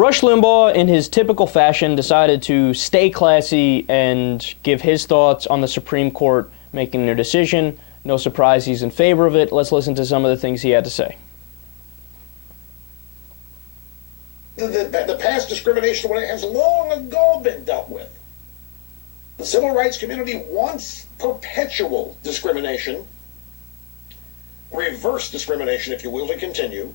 Rush Limbaugh, in his typical fashion, decided to stay classy and give his thoughts on the Supreme Court making their decision. No surprise, he's in favor of it. Let's listen to some of the things he had to say. The past discrimination has long ago been dealt with. The civil rights community wants perpetual discrimination, reverse discrimination, if you will, to continue.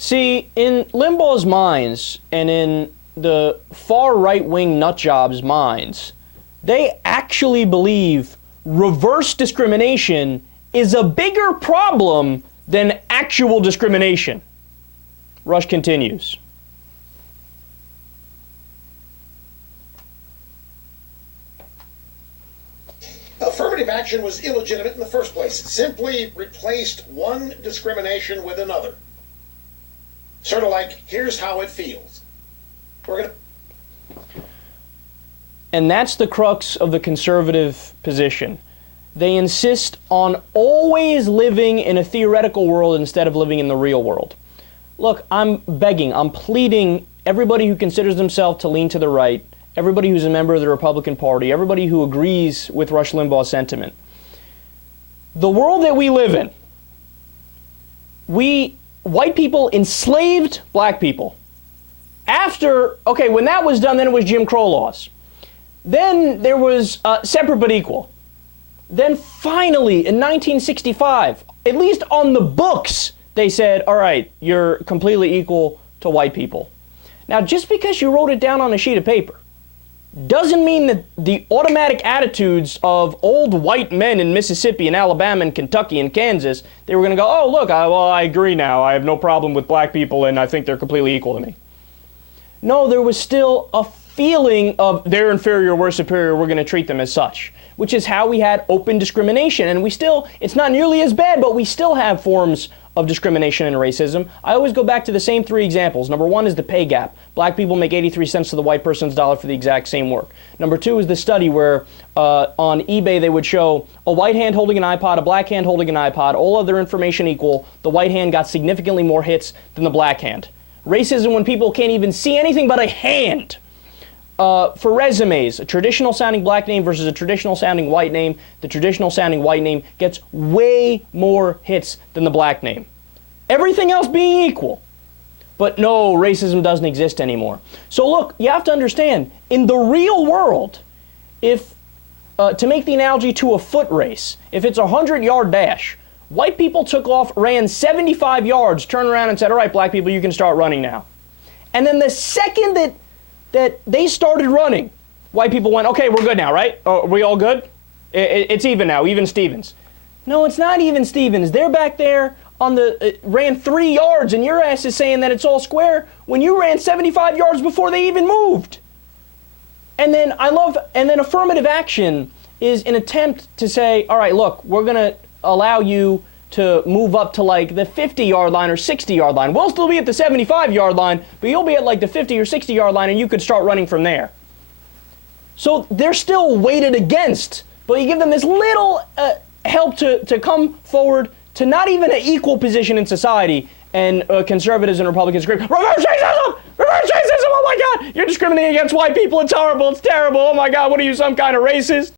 See, in Limbaugh's minds and in the far right-wing nutjobs' minds, they actually believe reverse discrimination is a bigger problem than actual discrimination. Rush continues. Affirmative action was illegitimate in the first place. It simply replaced one discrimination with another. Sort of like, here's how it feels. And that's the crux of the conservative position. They insist on always living in a theoretical world instead of living in the real world. Look, I'm begging, I'm pleading everybody who considers themselves to lean to the right, everybody who's a member of the Republican Party, everybody who agrees with Rush Limbaugh's sentiment. The world that we live in, white people enslaved black people. When that was done, then it was Jim Crow laws. Then there was separate but equal. Then finally, in 1965, at least on the books, they said, all right, you're completely equal to white people. Now, just because you wrote it down on a sheet of paper doesn't mean that the automatic attitudes of old white men in Mississippi and Alabama and Kentucky and Kansas, they were going to go, oh, look, I agree now. I have no problem with black people, and I think they're completely equal to me. No, there was still a feeling of they're inferior, we're superior, we're going to treat them as such, which is how we had open discrimination. And it's not nearly as bad, but we still have forms of discrimination and racism. I always go back to the same three examples. Number one is the pay gap. Black people make 83 cents to the white person's dollar for the exact same work. Number two is the study where on eBay they would show a white hand holding an iPod, a black hand holding an iPod, all other information equal. The white hand got significantly more hits than the black hand. Racism when people can't even see anything but a hand. For resumes, a traditional sounding black name versus a traditional sounding white name, the traditional sounding white name gets way more hits than the black name. Everything else being equal. But no, racism doesn't exist anymore. So look, you have to understand, in the real world, if, to make the analogy to a foot race, if it's a 100-yard dash, white people took off, ran 75 yards, turned around and said, all right, black people, you can start running now. And then the second that they started running, white people went, okay, we're good now, right? Are we all good? It's even now, even Stevens. No, it's not even Stevens. They're back there on ran 3 yards, and your ass is saying that it's all square when you ran 75 yards before they even moved. And then affirmative action is an attempt to say, all right, look, we're going to allow you to move up to like the 50-yard line or 60-yard line. We'll still be at the 75-yard line, but you'll be at like the 50 or 60-yard line, and you could start running from there. So they're still weighted against, but you give them this little help to come forward to not even an equal position in society, and conservatives and Republicans scream, reverse racism! Reverse racism! Oh my God! You're discriminating against white people. It's horrible. It's terrible. Oh my God, what are you, some kind of racist?